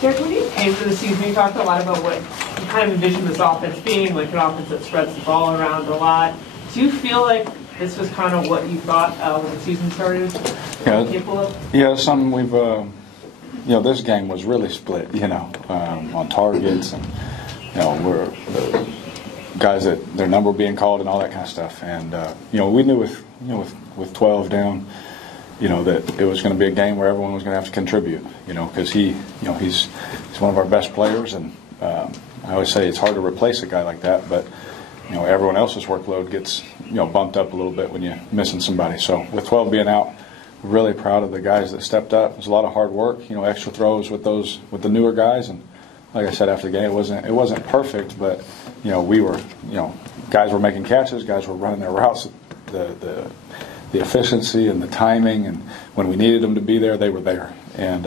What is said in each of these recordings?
Derek, when you came to the season, you talked a lot about what you kind of envisioned this offense being, like an offense that spreads the ball around a lot. Do you feel like this was kind of what you thought when the season started? Yeah, something we've, this game was really split, on targets and, we're guys that their number being called and all that kind of stuff. And, we knew with 12 down, that it was going to be a game where everyone was going to have to contribute, because he's one of our best players. And I always say it's hard to replace a guy like that, but, everyone else's workload gets, bumped up a little bit when you're missing somebody. So with 12 being out, we're really proud of the guys that stepped up. It was a lot of hard work, extra throws with the newer guys. And like I said after the game, it wasn't perfect, but, we were, guys were making catches, guys were running their routes, the efficiency and the timing, and when we needed them to be there, they were there. And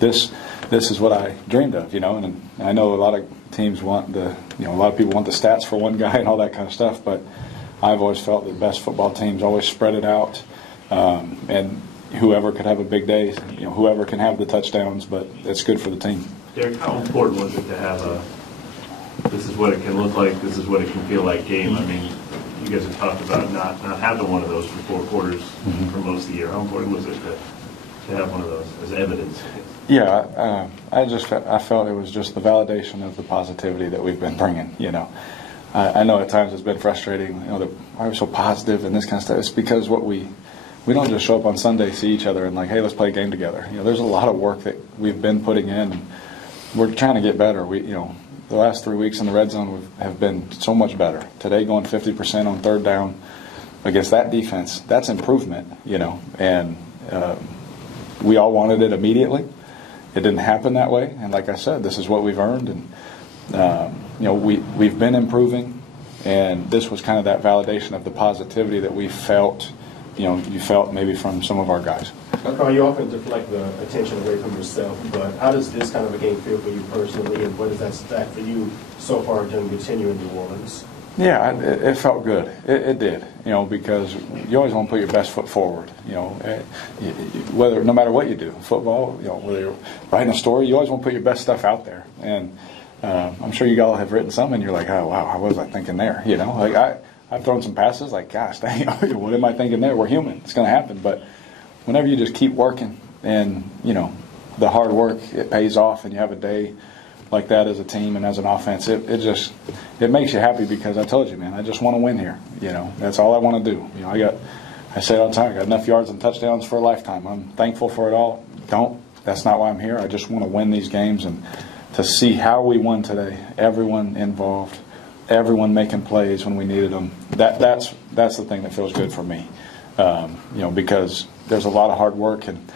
this is what I dreamed of, and I know a lot of teams want a lot of people want the stats for one guy and all that kind of stuff, but I've always felt that best football teams always spread it out, and whoever could have a big day, whoever can have the touchdowns, but it's good for the team. Derek, how important was it to have this is what it can look like, this is what it can feel like game? I mean, you guys have talked about not having one of those for 4 quarters for most of the year. How important was it to have one of those as evidence? Yeah, I felt it was just the validation of the positivity that we've been bringing. I know at times it's been frustrating. That I was so positive and this kind of stuff. It's because we don't just show up on Sunday, see each other, and like, hey, let's play a game together. There's a lot of work that we've been putting in, and we're trying to get better. The last 3 weeks in the red zone have been so much better. Today, going 50% on 3rd down against that defense, that's improvement. And we all wanted it immediately. It didn't happen that way, and like I said, this is what we've earned, and we've been improving, and this was kind of that validation of the positivity that we felt. You felt maybe from some of our guys. Carr, you often deflect the attention away from yourself, but how does this kind of a game feel for you personally, and what does that stack for you so far during your tenure in New Orleans? Yeah, it felt good. It did, because you always want to put your best foot forward. No matter what you do, football, whether you're writing a story, you always want to put your best stuff out there. And I'm sure you all have written something, and you're like, oh wow, how was I thinking there? I've thrown some passes, like, gosh, dang, what am I thinking there? We're human. It's going to happen. But whenever you just keep working and, the hard work, it pays off, and you have a day like that as a team and as an offense, it makes you happy, because I told you, man, I just want to win here. That's all I want to do. I say it all the time, I got enough yards and touchdowns for a lifetime. I'm thankful for it all. That's not why I'm here. I just want to win these games, and to see how we won today, everyone involved, everyone making plays when we needed them. That's the thing that feels good for me. Because there's a lot of hard work and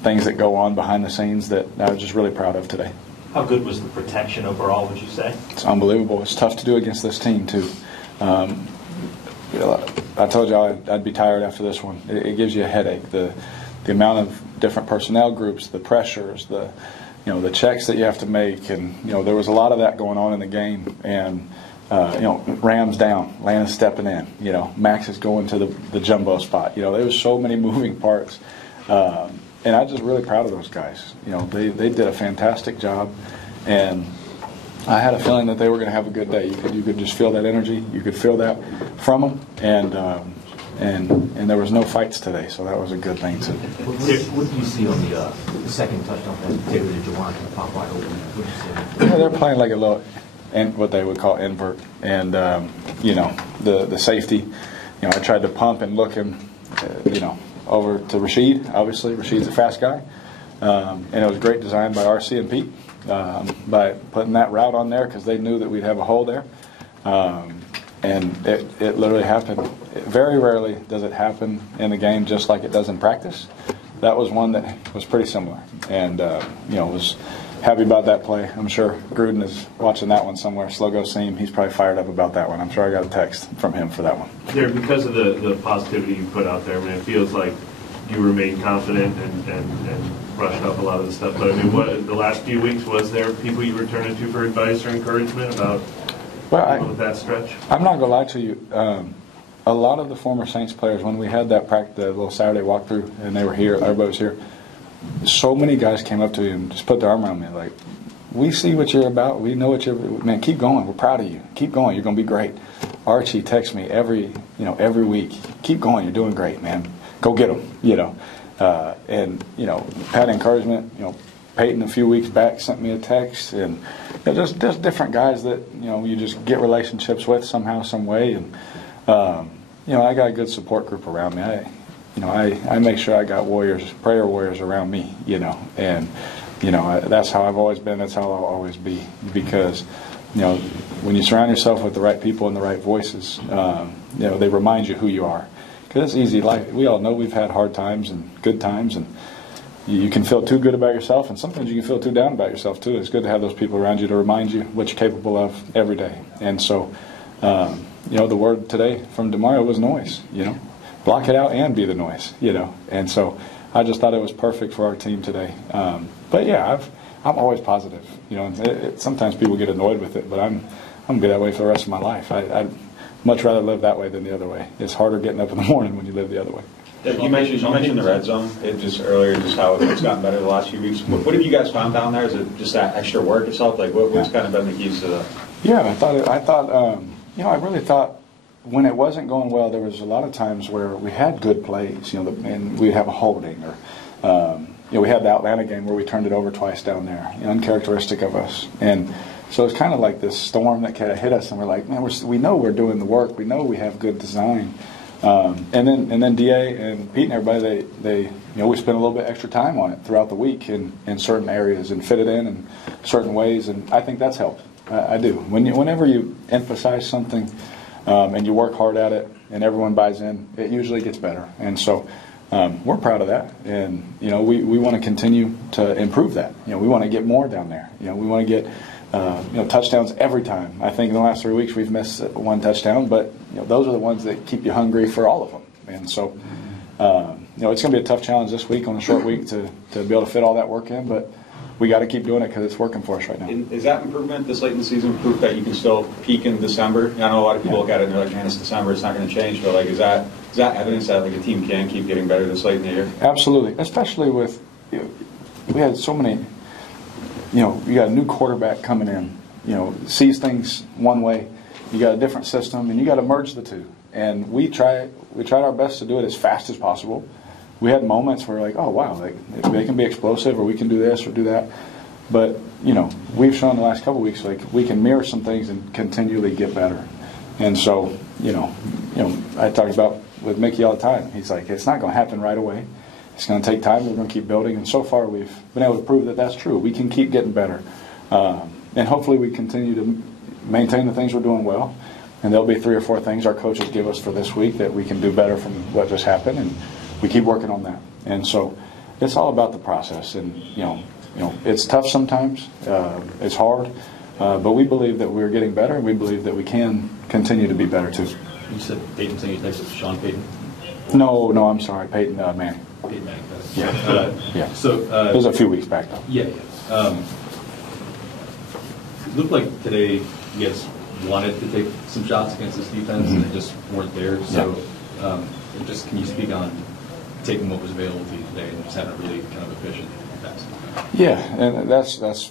things that go on behind the scenes that I was just really proud of today. How good was the protection overall, would you say? It's unbelievable. It's tough to do against this team too. I told you I'd be tired after this one. It gives you a headache. The amount of different personnel groups, the pressures, the checks that you have to make, and there was a lot of that going on in the game. And Rams down, Lana's stepping in, Max is going to the jumbo spot. There was so many moving parts, and I'm just really proud of those guys. They did a fantastic job, and I had a feeling that they were going to have a good day. You could just feel that energy. You could feel that from them, and there was no fights today, so that was a good thing too. What did you see on the second touchdown pass, particularly to Jawan, to pop wide open? What did you see? They're playing like a little, what they would call invert, and the safety. I tried to pump and look him, over to Rashid. Obviously, Rashid's a fast guy, and it was a great design by RC and Pete by putting that route on there, because they knew that we'd have a hole there. And it literally happened. Very rarely does it happen in the game just like it does in practice. That was one that was pretty similar, and was happy about that play. I'm sure Gruden is watching that one somewhere. Slow go seam. He's probably fired up about that one. I'm sure I got a text from him for that one. Derek, because of the positivity you put out there, it feels like you remain confident and brushed up a lot of the stuff. But what the last few weeks, was there people you were turning to for advice or encouragement about? With that stretch? I'm not going to lie to you. A lot of the former Saints players, when we had that practice, the little Saturday walkthrough, and they were here, everybody was here, so many guys came up to me and just put their arm around me like, we see what you're about. We know what you're. Man, keep going. We're proud of you. Keep going. You're going to be great. Archie texts me every week. Keep going. You're doing great, man. Go get them. And had encouragement. Peyton a few weeks back sent me a text, and just different guys that you just get relationships with somehow, some way, and I got a good support group around me. I make sure I got prayer warriors around me. And. That's how I've always been. That's how I'll always be. Because, when you surround yourself with the right people and the right voices, they remind you who you are. Because it's easy. Life. We all know we've had hard times and good times, and you can feel too good about yourself, and sometimes you can feel too down about yourself too. It's good to have those people around you to remind you what you're capable of every day. And so, the word today from Demario was noise. Block it out and be the noise. And so. I just thought it was perfect for our team today. But yeah, I'm always positive. Sometimes people get annoyed with it, but I'm gonna be that way for the rest of my life. I'd much rather live that way than the other way. It's harder getting up in the morning when you live the other way. You mentioned the red zone just earlier, just how it's gotten better the last few weeks. What have you guys found down there? Is it just that extra work itself? Like what's kind of been the keys to that? Yeah, I really thought. When it wasn't going well, there was a lot of times where we had good plays, and we'd have a holding, or we had the Atlanta game where we turned it over twice down there, uncharacteristic of us. And so it's kind of like this storm that kind of hit us, and we're like, man, we know we're doing the work, we know we have good design, and then Da and Pete and everybody, they we spent a little bit extra time on it throughout the week in certain areas and fit it in certain ways, and I think that's helped. I do. Whenever you emphasize something. And you work hard at it, and everyone buys in, it usually gets better. And so we're proud of that, and we want to continue to improve that. We want to get more down there. We want to get touchdowns every time. I think in the last 3 weeks we've missed one touchdown, but those are the ones that keep you hungry for all of them. And so it's going to be a tough challenge this week on a short week to be able to fit all that work in, but. We got to keep doing it because it's working for us right now. Is that improvement this late in the season proof that you can still peak in December? I know a lot of people look at it and they're like, man, it's December, it's not going to change. But is that evidence that a team can keep getting better this late in the year? Absolutely, especially with we had so many. You got a new quarterback coming in. Sees things one way. You got a different system, and you got to merge the two. And we tried our best to do it as fast as possible. We had moments where like, oh wow, they can be explosive, or we can do this or do that. But we've shown the last couple of weeks like we can mirror some things and continually get better. And so I talk about with Mickey all the time. He's like, it's not going to happen right away. It's going to take time. We're going to keep building. And so far, we've been able to prove that that's true. We can keep getting better, and hopefully, we continue to maintain the things we're doing well. And there'll be 3 or 4 things our coaches give us for this week that we can do better from what just happened, and we keep working on that. And so it's all about the process. And it's tough sometimes. It's hard, but we believe that we're getting better, and we believe that we can continue to be better too. You said Peyton saying next to Sean Payton? No, I'm sorry, Peyton Manning. Peyton Manning. Yeah. So it was a few weeks back though. Yeah. It looked like today you guys wanted to take some shots against this defense, and they just weren't there. So just can you speak on taking what was available to you today and just having a really kind of efficient pass? Yeah, and that's this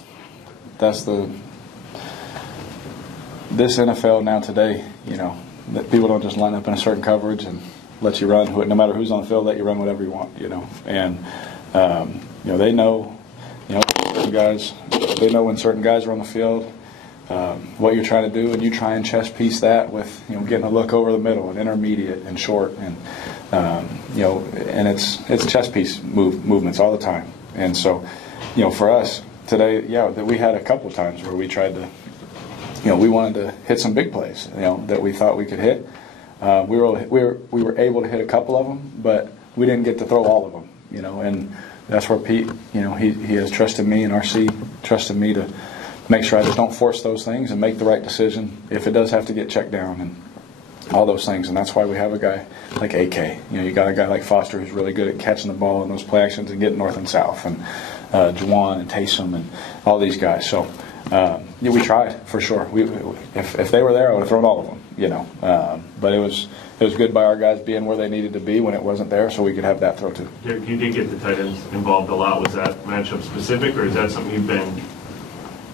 NFL now today. That people don't just line up in a certain coverage and let you run. No matter who's on the field, let you run whatever you want. And they know. Certain guys. They know when certain guys are on the field. What you're trying to do, and you try and chess piece that with getting a look over the middle and intermediate and short, and and it's chess piece movements all the time. And so for us today, that we had a couple of times where we tried to we wanted to hit some big plays that we thought we could hit. We were able to hit a couple of them, but we didn't get to throw all of them. And that's where Pete he has trusted me, and RC trusted me to make sure I just don't force those things and make the right decision if it does have to get checked down and all those things. And that's why we have a guy like AK. You got a guy like Foster who's really good at catching the ball in those play actions and getting north and south, and Juwan and Taysom and all these guys. So we tried for sure. If they were there, I would have thrown all of them, you know. But it was good by our guys being where they needed to be when it wasn't there, so we could have that throw too. You did get the tight ends involved a lot. Was that matchup specific, or is that something you've been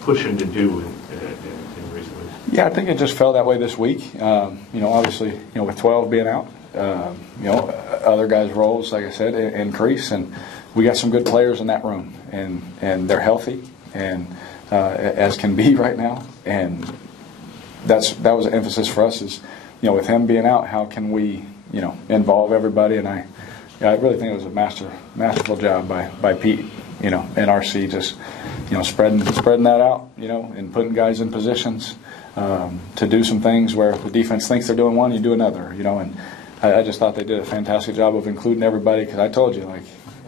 pushing to do in recent weeks? Yeah, I think it just fell that way this week. You know, obviously, you know, with 12 being out, you know, other guys' roles, like I said, increase, and we got some good players in that room, and they're healthy, and as can be right now, and that was an emphasis for us. Is, you know, with him being out, how can we, you know, involve everybody? And I really think it was a masterful job by Pete, you know, and RC, just, you know, spreading that out, you know, and putting guys in positions to do some things where the defense thinks they're doing one, you do another, you know. And I just thought they did a fantastic job of including everybody, because I told you, like,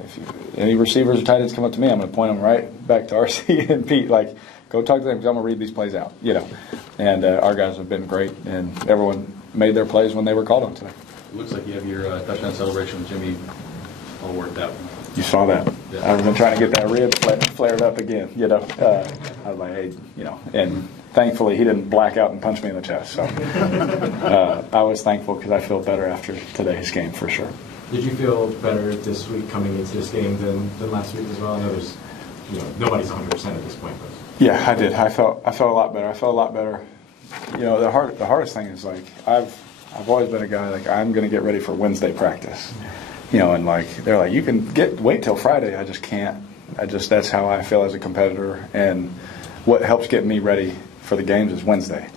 if any receivers or tight ends come up to me, I'm going to point them right back to RC and Pete, like, go talk to them, because I'm going to read these plays out, you know. And our guys have been great, and everyone made their plays when they were called on today. It looks like you have your touchdown celebration with Jimmy all worked out. You saw that. Yeah. I've been trying to get that rib flared up again, you know. I was like, hey, you know, and thankfully he didn't black out and punch me in the chest. So I was thankful, because I feel better after today's game for sure. Did you feel better this week coming into this game than last week as well? I know there's, you know, nobody's 100% at this point, but. Yeah, I did. I felt a lot better. I felt a lot better. You know, the hardest thing is, like, I've always been a guy, like, I'm going to get ready for Wednesday practice. You know, and, like, they're like, you can wait till Friday. I just can't. That's how I feel as a competitor, and what helps get me ready for the games is Wednesday.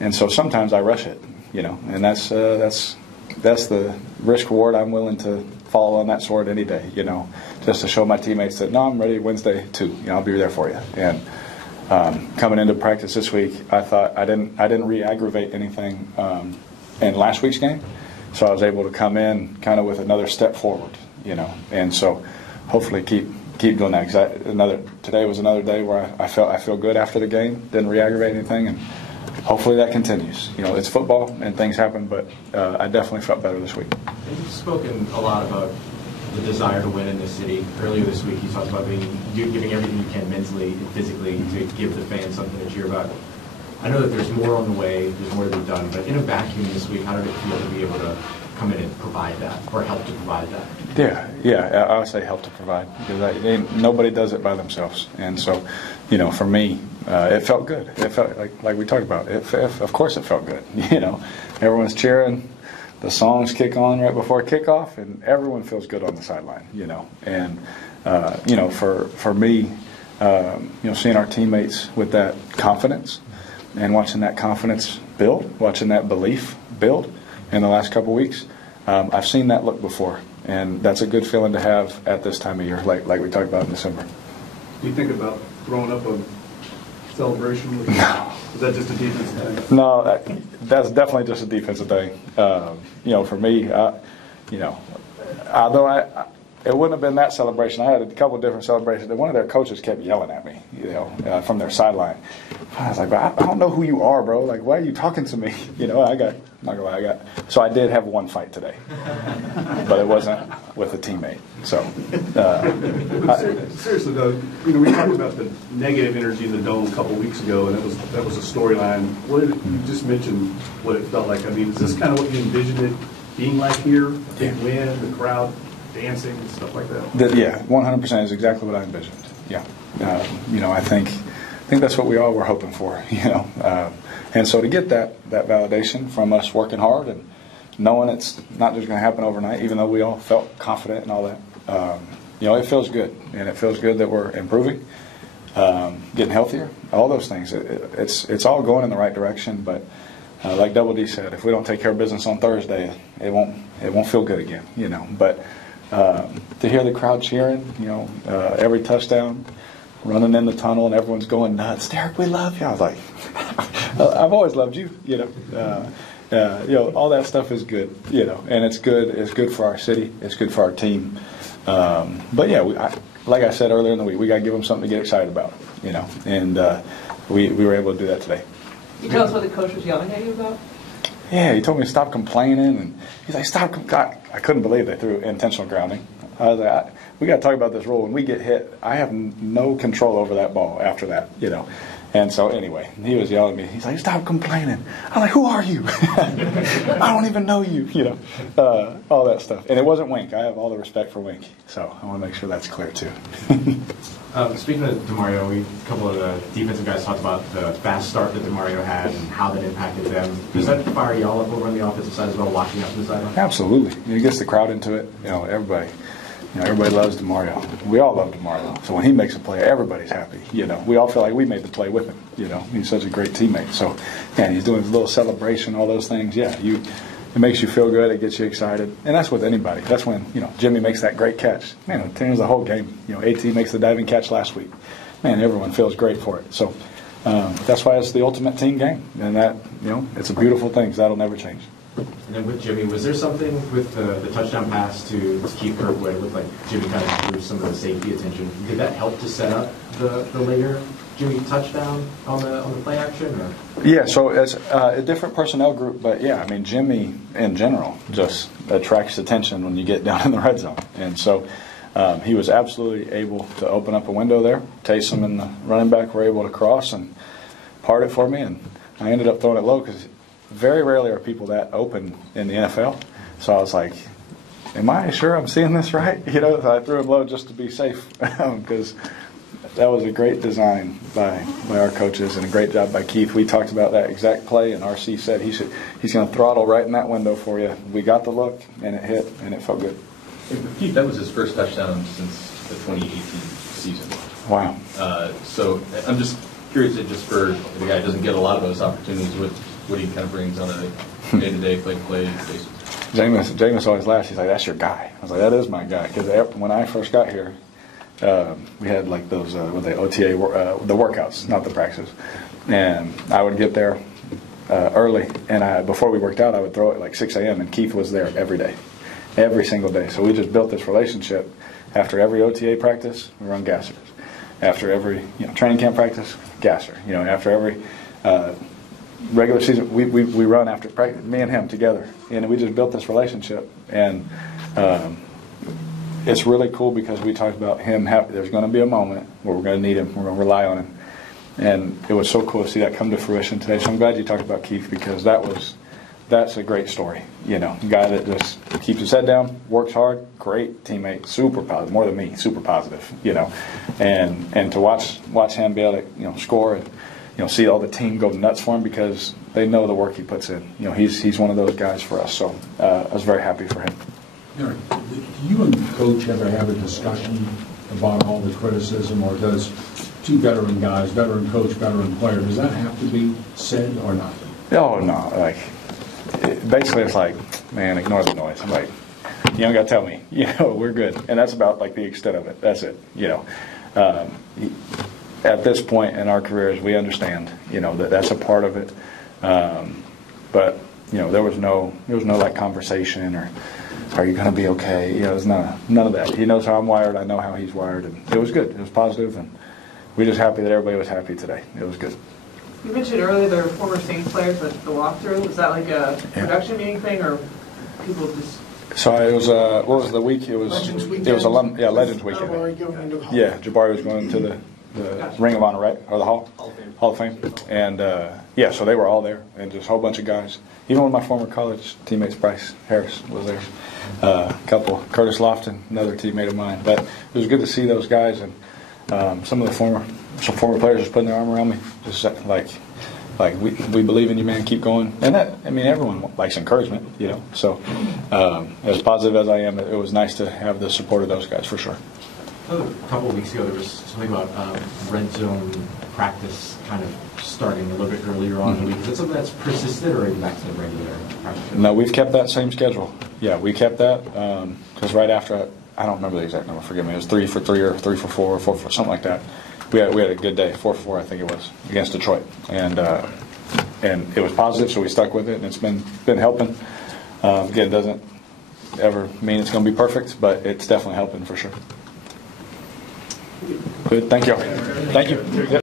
And so sometimes I rush it, you know, and that's the risk reward I'm willing to follow on that sword any day, you know, just to show my teammates that, no, I'm ready Wednesday too. You know, I'll be there for you. And coming into practice this week, I thought I didn't re-aggravate anything in last week's game, so I was able to come in kind of with another step forward, you know, and so hopefully keep doing that, because today was another day where I feel good after the game, didn't re-aggravate anything, and hopefully that continues. You know, it's football and things happen, but I definitely felt better this week. You've spoken a lot about the desire to win in this city. Earlier this week, you talked about giving everything you can mentally and physically to give the fans something to cheer about. I know that there's more on the way, there's more to be done, but in a vacuum this week, how did it feel to be able to come in and provide that, or help to provide that? Yeah, I would say help to provide, because nobody does it by themselves. And so, you know, for me, it felt good. It felt like we talked about. Of course it felt good. You know, everyone's cheering. The songs kick on right before kickoff, and everyone feels good on the sideline, you know. And, you know, for me, you know, seeing our teammates with that confidence and watching that confidence build, watching that belief build in the last couple weeks, I've seen that look before. And that's a good feeling to have at this time of year, like we talked about in December. Do you think about throwing up a celebration? No. Is that just a defensive thing? No, that's definitely just a defensive thing. You know, for me, you know, although it wouldn't have been that celebration. I had a couple of different celebrations, and one of their coaches kept yelling at me, you know, from their sideline. I was like, but I don't know who you are, bro. Like, why are you talking to me? You know, I'm not gonna lie, so I did have one fight today, but it wasn't with a teammate. So, seriously though, you know, we talked about the negative energy in the dome a couple of weeks ago, and that was a storyline. You just mentioned what it felt like. I mean, is this kind of what you envisioned it being like here? A big win, the crowd dancing and stuff like that? Yeah, 100% is exactly what I envisioned. Yeah, you know, I think that's what we all were hoping for. You know, and so to get that validation from us working hard and knowing it's not just going to happen overnight, even though we all felt confident and all that, you know, it feels good, and it feels good that we're improving, getting healthier, all those things. It's all going in the right direction, but like Double D said, if we don't take care of business on Thursday, it won't feel good again. You know, but to hear the crowd cheering, you know, every touchdown, running in the tunnel, and everyone's going nuts. Derek, we love you. I was like, I've always loved you. You know, you know, all that stuff is good. You know, and it's good. It's good for our city. It's good for our team. But yeah, like I said earlier in the week, we got to give them something to get excited about. You know, and we were able to do that today. You tell us what the coach was yelling at you about? Yeah, he told me to stop complaining, and he's like, stop. I couldn't believe they threw intentional grounding. I was like, we got to talk about this rule. When we get hit, I have no control over that ball after that, you know. And so anyway, he was yelling at me. He's like, "Stop complaining." I'm like, "Who are you?" "I don't even know you." All that stuff. And it wasn't Wink. I have all the respect for Wink. So I want to make sure that's clear too. Speaking of DeMario, a couple of the defensive guys talked about the fast start that DeMario had and how that impacted them. Does that fire y'all up over on the offensive side as well, watching up from the sideline? Absolutely. He gets the crowd into it. Everybody loves DeMario. We all love DeMario. So when he makes a play, everybody's happy. We all feel like we made the play with him. He's such a great teammate. So, and he's doing his little celebration, all those things. Yeah, it makes you feel good. It gets you excited. And that's with anybody. That's when, Jimmy makes that great catch. Man, it turns the whole game. AT makes the diving catch last week. Man, everyone feels great for it. So that's why it's the ultimate team game. And that, it's a beautiful thing. That'll never change. And then with Jimmy, was there something with the touchdown pass to Keith Kirkwood? It looked like Jimmy kind of drew some of the safety attention. Did that help to set up the later Jimmy touchdown on the play action? Or? Yeah, so it's a different personnel group, but yeah, Jimmy in general just attracts attention when you get down in the red zone. And so he was absolutely able to open up a window there. Taysom and the running back were able to cross and part it for me, and I ended up throwing it low because very rarely are people that open in the NFL. So I was like, am I sure I'm seeing this right? So I threw it low just to be safe because that was a great design by our coaches and a great job by Keith. We talked about that exact play, and RC said he's going to throttle right in that window for you. We got the look, and it hit, and it felt good. Keith, that was his first touchdown since the 2018 season. Wow. So I'm just curious, just for the guy who doesn't get a lot of those opportunities, what he kind of brings on a day-to-day play basis. Jameis always laughs. He's like, "That's your guy." I was like, "That is my guy." Because when I first got here, we had like those OTA the workouts, not the practices, and I would get there early, and before we worked out, I would throw it like 6 a.m. and Keith was there every day, every single day. So we just built this relationship. After every OTA practice, we run gassers. After every training camp practice, gasser. After every regular season, we run after practice, me and him together, and we just built this relationship. And it's really cool because we talked about him. There's going to be a moment where we're going to need him. We're going to rely on him, and it was so cool to see that come to fruition today. So I'm glad you talked about Keith because that's a great story. A guy that just keeps his head down, works hard, great teammate, super positive, more than me, super positive. And to watch him be able to score and see all the team go nuts for him because they know the work he puts in. He's one of those guys for us. So I was very happy for him. Eric, do you and the coach ever have a discussion about all the criticism, or does two veteran guys, veteran coach, veteran player, does that have to be said or not? Oh, no. Basically, it's like, man, ignore the noise. I'm like, you don't got to tell me. We're good. And that's about the extent of it. That's it. At this point in our careers, we understand, that's a part of it. But there was no conversation or, are you going to be okay? There's none of that. He knows how I'm wired. I know how he's wired, and it was good. It was positive, and we're just happy that everybody was happy today. It was good. You mentioned earlier there were former Saints players at the walkthrough. Was that like a production meeting thing, or people just? So it was. What was the week? It was. Legends Weekend. It was Legends Weekend. Yeah, Jabari was going to the Ring of Honor, right, or the Hall of Fame, and so they were all there, and just a whole bunch of guys. Even one of my former college teammates, Bryce Harris, was there. A couple, Curtis Lofton, another teammate of mine. But it was good to see those guys, and some of the former players just putting their arm around me, just like we believe in you, man. Keep going. And that, everyone likes encouragement, So as positive as I am, it was nice to have the support of those guys for sure. A couple of weeks ago, there was something about red zone practice kind of starting a little bit earlier on in the week. Is that something that's persisted, or are you back to the regular practice? No, we've kept that same schedule. Yeah, we kept that because right after, I don't remember the exact number, forgive me, it was 3 for 3 or 3 for 4 or 4 for something like that. We had a good day, 4 for 4 I think it was, against Detroit. And it was positive, so we stuck with it, and it's been helping. Again, it doesn't ever mean it's going to be perfect, but it's definitely helping for sure. Good, thank you. Thank you.